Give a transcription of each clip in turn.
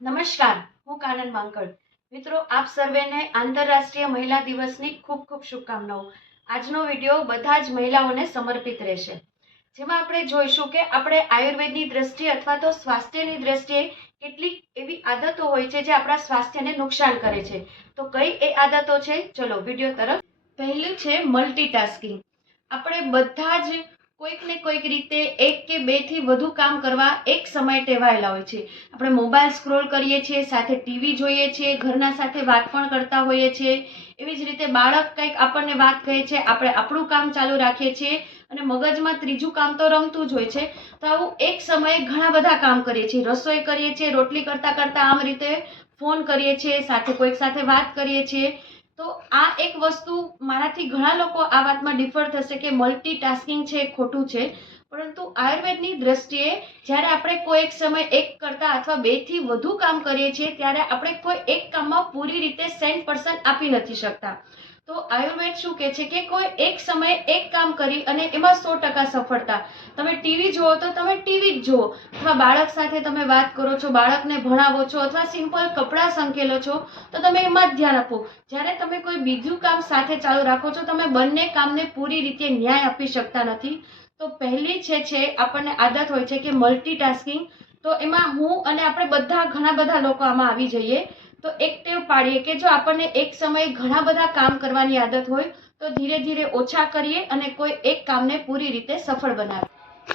નમસ્કાર, હું કાનન માંકડ. મિત્રો, આપ સર્વેને આંતરરાષ્ટ્રીય મહિલા દિવસની ખૂબ ખૂબ શુભકામનાઓ. આજનો વિડીયો બધા જ મહિલાઓને સમર્પિત રહેશે, જેમાં આપણે જોઈશું કે આપણે આયુર્વેદની દ્રષ્ટિએ અથવા તો સ્વાસ્થ્યની દ્રષ્ટિએ કેટલીક એવી આદતો હોય છે જે આપણા સ્વાસ્થ્યને નુકસાન કરે છે. તો કઈ એ આદતો છે, ચલો વિડીયો તરફ. પહેલું છે મલ્ટીટાસ્કિંગ. આપણે બધા જ કોઈક ને કોઈક રીતે એક કે બે થી વધુ કામ કરવા એક સમયે ટેવાયેલા હોય છે. આપણે મોબાઈલ સ્ક્રોલ કરીએ છીએ, સાથે ટીવી જોઈએ છીએ, ઘરના સાથે વાત પણ કરતા હોઈએ છીએ. એવી જ રીતે બાળક કંઈક આપણને વાત કહે છે, આપણે આપણું કામ ચાલુ રાખીએ છીએ અને મગજમાં ત્રીજું કામ તો રમતું જ હોય છે. તો આવું એક સમયે ઘણા બધા કામ કરીએ છીએ. રસોઈ કરીએ છીએ, રોટલી કરતા કરતા આમ રીતે ફોન કરીએ છીએ, સાથે કોઈક સાથે વાત કરીએ છીએ. તો આ એક વસ્તુ મારાથી ઘણા લોકો આ વાતમાં ડિફર થશે કે મલ્ટીટાસ્કિંગ છે એ ખોટું છે, પરંતુ આયુર્વેદની દ્રષ્ટિએ જ્યારે આપણે કોઈ એક સમય એક કરતા અથવા બે થી વધુ કામ કરીએ છીએ ત્યારે આપણે કોઈ એક કામમાં પૂરી રીતે 100% આપી નથી શકતા. તો આયુર્વેદ શું કહે છે કે કોઈ એક સમયે એક કામ કરી અને એમાં 100% સફળતા. તમે ટીવી જુઓ તો તમે ટીવી જ જુઓ, અથવા બાળક સાથે તમે વાત કરો છો, બાળકને ભણાવો છો, અથવા સિમ્પલ કપડાં સંકેલો છો તો તમે એમાં જ ધ્યાન આપો. જ્યારે તમે કોઈ બીજું કામ સાથે ચાલુ રાખો છો, તમે બંને કામને પૂરી રીતે ન્યાય આપી શકતા નથી. તો પહેલી છે આપણને આદત હોય છે કે મલ્ટીટાસ્કિંગ. તો એમાં હું અને આપણે બધા ઘણા બધા લોકો આમાં આવી જઈએ. તો એક ટેવ પાડીએ કે જો આપણને એક સમયે ઘણા બધા કામ કરવાની આદત હોય તો ધીરે ધીરે ઓછા કરીએ અને કોઈ એક કામને પૂરી રીતે સફળ બનાવીએ.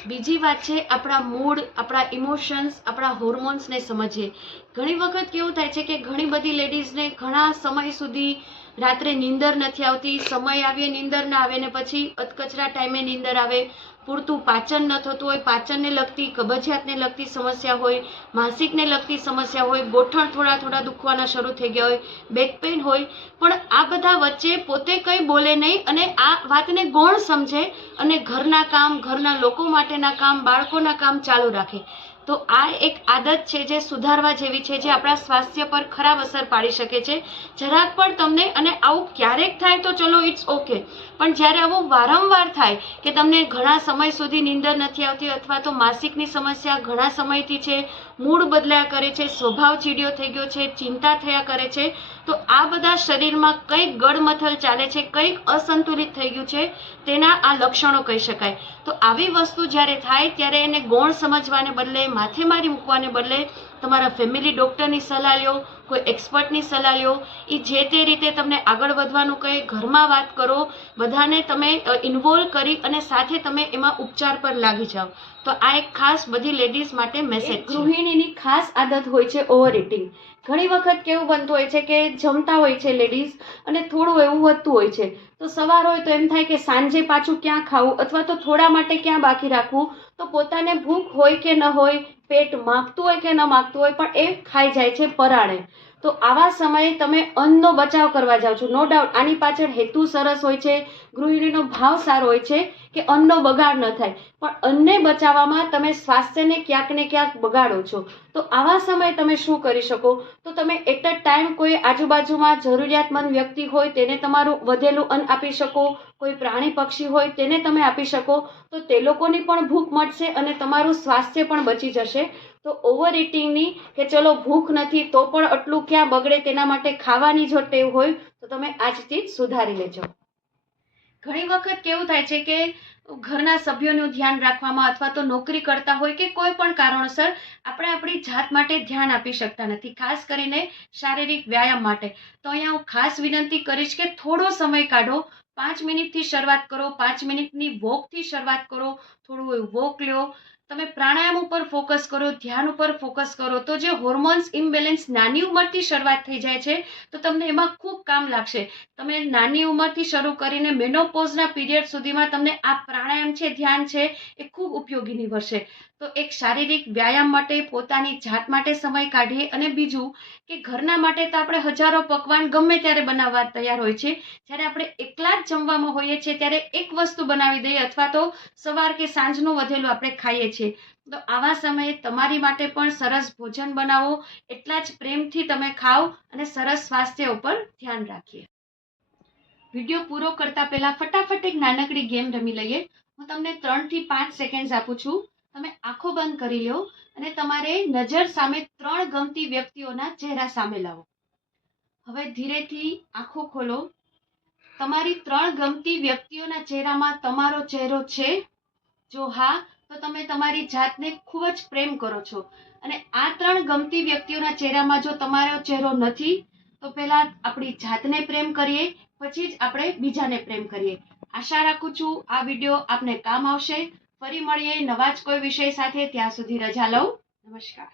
બીજી વાત છે આપણા મૂડ, આપણા ઇમોશન્સ, આપણા હોર્મોન્સને સમજીએ. ઘણી વખત કેવું થાય છે કે ઘણી બધી લેડીઝને ઘણા સમય સુધી રાત્રે નીંદર નથી આવતી, સમય આવે નીંદર ના આવે ને પછી અધકચરા ટાઈમે નીંદર આવે, પૂરતું પાચન ન થતું હોય, પાચનને લગતી, કબજિયાતને લગતી સમસ્યા હોય, માનસિકને લગતી સમસ્યા હોય, ગોઠણ થોડા થોડા દુખવાના શરૂ થઈ ગયા હોય, બેક પેઇન હોય, પણ આ બધા વચ્ચે પોતે કંઈ બોલે નહીં અને આ વાતને ગૌણ સમજે અને ઘરના કામ, ઘરના લોકો માટેના કામ, બાળકોના કામ ચાલુ રાખે. તો આ એક આદત છે જે સુધારવા જેવી છે, જે આપણા સ્વાસ્થ્ય પર ખરાબ અસર પાડી શકે છે. જરાક પણ તમને, અને આવું ક્યારેક થાય તો ચલો ઇટ્સ ઓકે, પણ જ્યારે આવું વારંવાર થાય કે તમને ઘણા સમય સુધી નીંદર નથી આવતી અથવા તો માસિકની સમસ્યા ઘણા સમયથી છે, મૂડ બદલાયા કરે છે, સ્વભાવ ચીડિયો થઈ ગયો છે, ચિંતા થયા કરે છે, તો આ બધા શરીરમાં કંઈક ગડમથલ ચાલે છે, કંઈક અસંતુલિત થઈ ગયું છે, તેના આ લક્ષણો કહી શકાય. તો આવી વસ્તુ જ્યારે થાય ત્યારે એને ગૌણ સમજવાને બદલે, માથેમારી મૂકવાને બદલે તમારા ફેમિલી ડૉક્ટરની સલાહ લ્યો, કોઈ એક્સપર્ટની સલાહ લ્યો. એ જે તે રીતે તમને આગળ વધવાનું કહે, ઘરમાં વાત કરો, બધાને તમે ઇન્વોલ્વ કરી અને સાથે તમે એમાં ઉપચાર પર લાગી જાઓ. તો આ એક ખાસ બધી લેડીઝ માટે મેસેજ છે. ગૃહિણીની ખાસ આદત હોય છે ઓવર ઇટિંગ. ઘણી વખત કેવું બનતું હોય છે કે જમતા હોય છે લેડીઝ અને થોડું એવું વધતું હોય છે, તો સવાર હોય તો એમ થાય કે સાંજે પાછું ક્યાં ખાવું અથવા તો થોડા માટે ક્યાં બાકી રાખવું. તો પોતાને ભૂખ હોય કે ન હોય, પેટ માગતું હોય કે ન માગતું હોય, પણ એ ખાઈ જાય છે પરાણે. તો આવા સમયે તમે અન્નનો બચાવ કરવા જાઓ છો. નો ડાઉટ આની પાછળ હેતુ સરસ હોય છે, ગૃહિણીનો ભાવ સારો હોય છે કે અન્નનો બગાડ ન થાય, પણ અન્નને બચાવવામાં તમે સ્વાસ્થ્યને ક્યાંક ને ક્યાંક બગાડો છો. તો આવા સમયે તમે શું કરી શકો? તો તમે એટ અ ટાઈમ કોઈ આજુબાજુમાં જરૂરિયાતમંદ વ્યક્તિ હોય તેને તમારું વધેલું અન્ન આપી શકો, કોઈ પ્રાણી પક્ષી હોય તેને તમે આપી શકો. તો તે લોકોની પણ ભૂખ મટશે અને તમારું સ્વાસ્થ્ય પણ બચી જશે. તો ઓવર ઇટિંગની કે ચલો ભૂખ નથી તો પણ આટલું ક્યાં બગડે તેના માટે ખાવાની જો ટેવ હોય તો તમે આજથી જ સુધારી લેજો. ઘણી વખત કેવું થાય છે કે ઘરના સભ્યોનું ધ્યાન રાખવામાં અથવા તો નોકરી કરતા હોય કે કોઈ પણ કારણોસર આપણે આપણી જાત માટે ધ્યાન આપી શકતા નથી, ખાસ કરીને શારીરિક વ્યાયામ માટે. તો અહીંયા હું ખાસ વિનંતી કરીશ કે થોડો સમય કાઢો, 5 મિનિટથી શરૂઆત કરો, 5 મિનિટની વોકથી શરૂઆત કરો, થોડું વોક લ્યો, તમે પ્રાણાયામ ઉપર ફોકસ કરો, ધ્યાન ઉપર ફોકસ કરો. તો જે હોર્મોન્સ ઇમ્બેલેન્સ નાની ઉંમરથી શરૂઆત થઈ જાય છે તો તમને એમાં ખૂબ કામ લાગશે. તમે નાની ઉંમરથી શરૂ કરીને મેનોપોઝના પીરિયડ સુધીમાં તમને આ પ્રાણાયામ છે, ધ્યાન છે, એ ખૂબ ઉપયોગી નીવડશે. તો એક શારીરિક વ્યાયામ માટે પોતાની જાત માટે સમય કાઢીએ. અને બીજું કે ઘરના માટે તો આપણે હજારો પકવાન ગમે ત્યારે બનાવવા તૈયાર હોય છે, જ્યારે આપણે એકલા જ જમવામાં હોઈએ છીએ ત્યારે એક વસ્તુ બનાવી દઈએ અથવા તો સવાર કે સાંજનું વધેલું આપણે ખાઈએ છીએ. તો આવા સમયે તમારી માટે પણ સરસ ભોજન બનાવો, એટલા જ પ્રેમથી તમે ખાઓ અને સરસ સ્વાસ્થ્ય ઉપર ધ્યાન રાખીએ. વિડીયો પૂરો કરતા પહેલા ફટાફટ એક નાનકડી ગેમ રમી લઈએ. હું તમને 3 થી 5 સેકન્ડ આપું છું, તમે આંખો બંધ કરી લો અને તમારે નજર સામે 3 ગમતી વ્યક્તિઓના ચહેરા સામે લાવો. હવે ધીરેથી આંખો ખોલો. તમારી 3 ગમતી વ્યક્તિઓના ચહેરામાં તમારો ચહેરો છે? જો હા, તો તમે તમારી જાતને ખૂબ જ પ્રેમ કરો છો. અને આ 3 ગમતી વ્યક્તિઓના ચહેરામાં જો તમારો ચહેરો નથી, તો પહેલા આપણી જાતને પ્રેમ કરીએ, પછી જ આપણે બીજાને પ્રેમ કરીએ. આશા રાખું છું આ વિડીયો આપને કામ આવશે. ફરી મળીએ નવા જ કોઈ વિષય સાથે. ત્યાં સુધી રજા લઉં. નમસ્કાર.